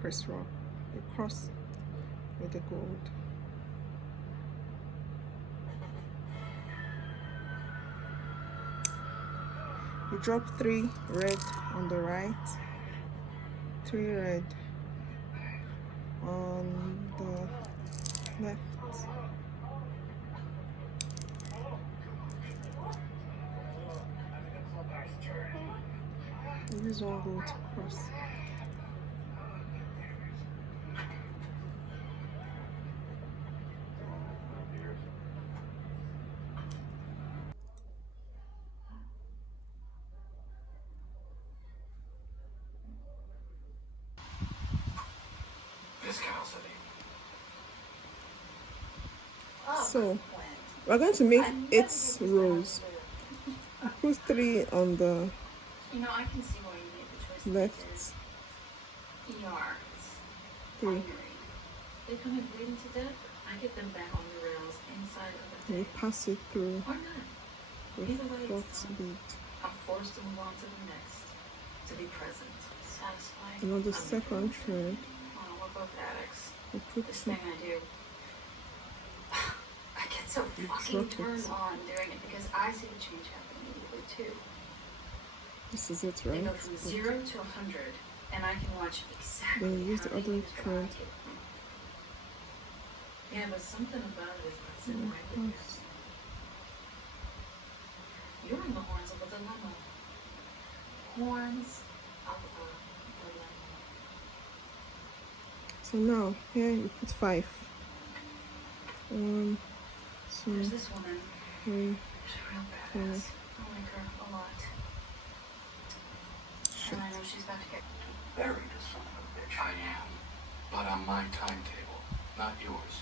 crystal, the cross with the gold. You drop 3 red on the right, 3 red on the left. Use one gold to cross. So we're going to make 8 rows. Put 3 on the I can see why you made the choice. left. ER. 3. They come in bleeding to death. I get them back on the rails inside of the You pass it through or not. with Either way, 4th bead. I'm forced to move on to the next. To be present. Satisfied. Another second thread. Well, we're both addicts. You put This it, thing I do. I get so fucking turned on doing it because I see the change happen immediately too. this is it, They right? go from 0 to 100, and I can watch exactly Then you use how the they other use what I thread. give them. Yeah, but something about it is not sitting right with you. Cross. You're in the horns of a dilemma. Horns of a dilemma. So now here you put 5. 1, 2, There's this woman. 3. She's real badass. I like her a lot. And I know she's about to get Buried the son of a bitch. I am. But on my timetable, not yours.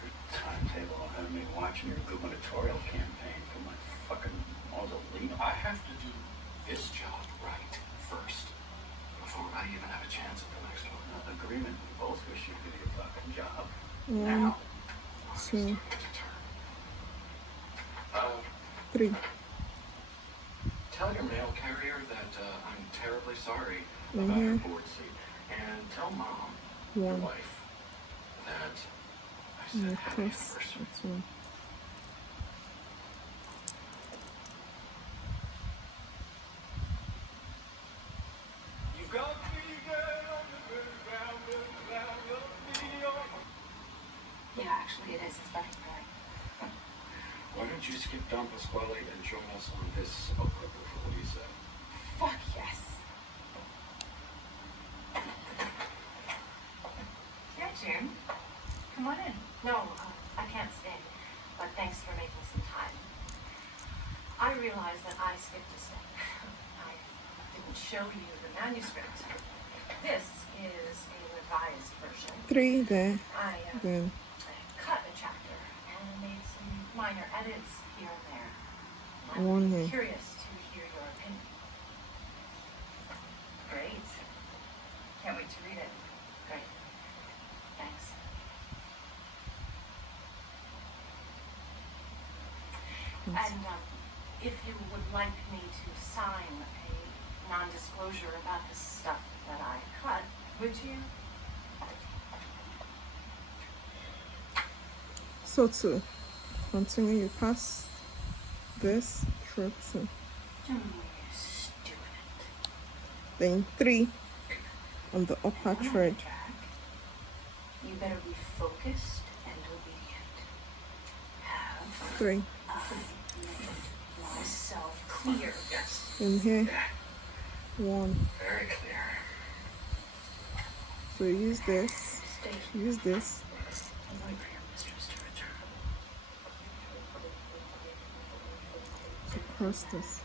Your timetable will have me watching your gubernatorial campaign for my fucking mausoleum. I have to do this job right first, before I even have a chance at the next one. Agreement. We both wish you could do your fucking job. 1, Now. 2, Uh, 3. tell your mail carrier that I'm terribly sorry about your board seat. And tell Mom, your 1. wife, that I And said you happy cross. anniversary. That's 1. You got me dead on the ground, Yeah, actually it is. It's better than that. Why don't you skip Don Pasquale and join us on this smoke clipper for what he said? Fuck yes. Yeah, Jim. Come on in. No, I can't stay. But thanks for making some time. I realize that I skipped a step. I didn't show you the manuscript. This is a revised version. 3 there. I Then cut a chapter and made some minor edits here and there. One I'm here. curious to hear your opinion. Great. Can't wait to read it. Great. Thanks. And if you would like me to sign a non-disclosure about the stuff that I cut, would you? so to continue, you pass this through 2. You stupid. Then 3 on the upper thread. You better be focused and obedient. Have 3. made myself clear. Yes. In here 1. Very clear. So you use this. Stay Use this. and wait for your mistress to return. To cross this.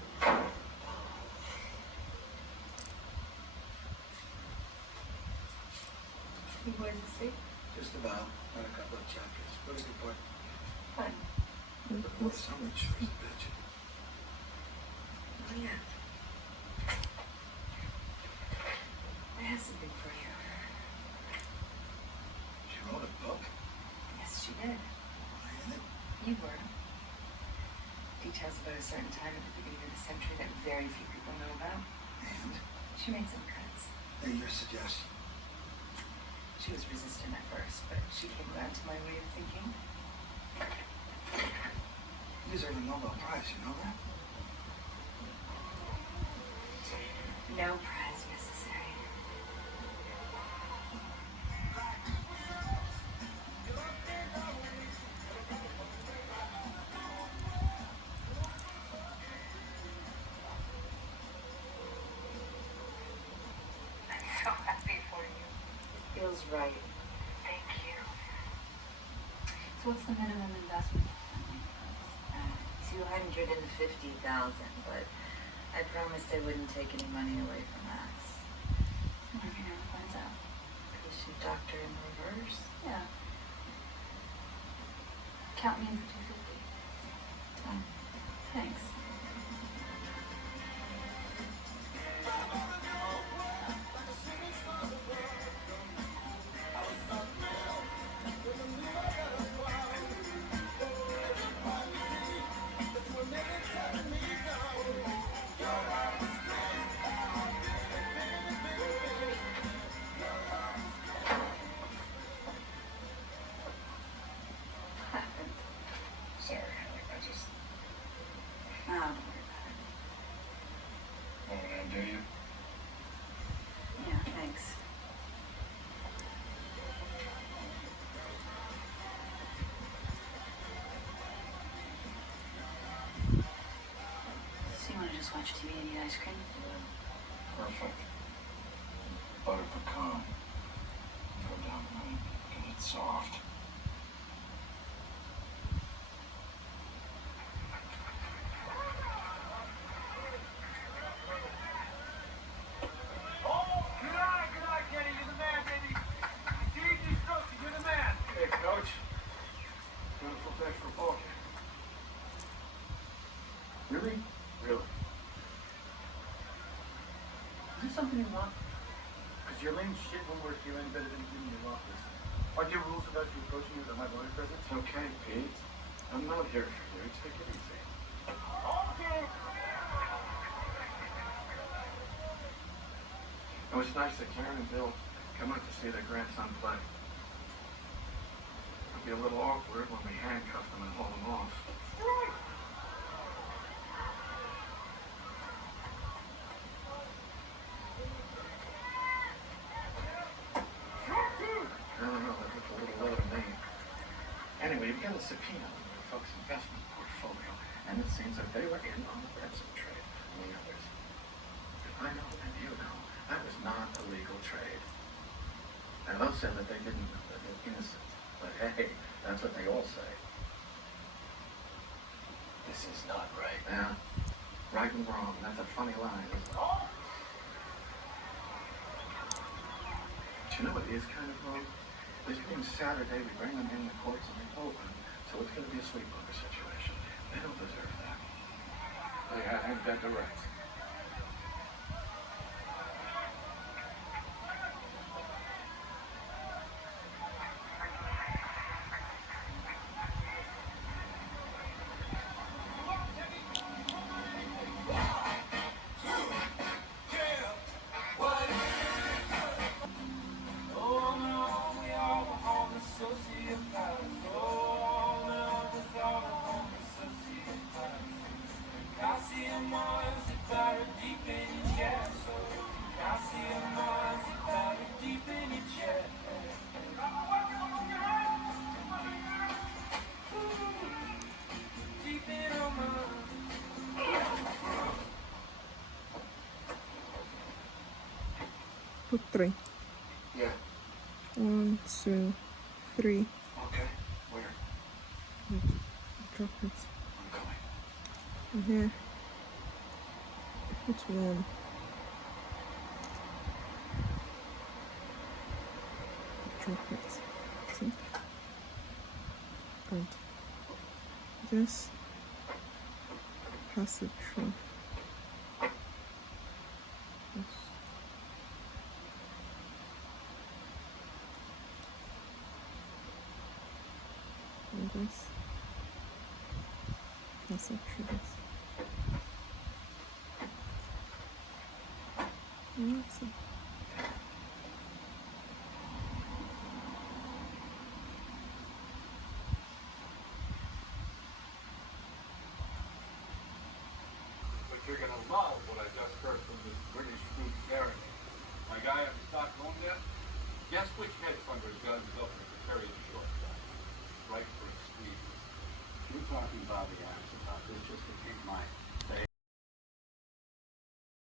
You boys asleep? Just about. Not a couple of chapters. What is the part? Fine. Well, so much for the bitch. Oh yeah. I have something for you. She wrote a book. Yes, she did. You were. Details about a certain time at the beginning of the century that very few people know about. And She made some cuts. your suggestion. She was resistant at first, but she came around to my way of thinking. You deserve a Nobel Prize, you know that? No prize necessary. I'm so happy for you. It feels right. Thank you. So what's the minimum investment? 250,000, but I promised I wouldn't take any money away from us. Well, if he never finds out. Could she doctor in reverse? Yeah. Count me in for 250. Done. Thanks. Sorry, I just... Oh, don't worry about it. What would I do you? Yeah, thanks. So you want to just watch TV and eat ice cream? Yeah. Perfect. Butter pecan. Go down and get it soft. Hey, Coach. Beautiful day for a ball game. Really? Really. Is there something you want? Because you're laying shit when we're feeling better than you in your office. Are there rules about you approaching me with my lawyer presence? It's okay, Pete. I'm not here for you. Take it easy. Okay. It was nice that Karen and Bill come out to see their grandson play. It'll be a little awkward when we handcuff them and haul them off. I don't know, that looked a little low to me. Anyway, you've got a subpoena on your folks' investment portfolio, and it seems that they were in on the ransom trade, among others. I know, and you know, that was not a legal trade. And those said that they didn't know that they're innocent. But hey, that's what they all say. This is not right. Yeah, right and wrong, that's a funny line, isn't it? But you know what is kind of wrong? This being Saturday, we bring them in, the courts and they open, so it's going to be a sleepover situation. They don't deserve that. I bet they're right. Put 3. Yeah. 1, 2, 3. Okay. Where? Drop it. I'm coming. Here. Put 1. Drop it. See? Good. Just pass it through. Yes. And this. Pass it through this. And that's it. mull what I just heard from this British fruit marinade. My guy, have you stopped home yet?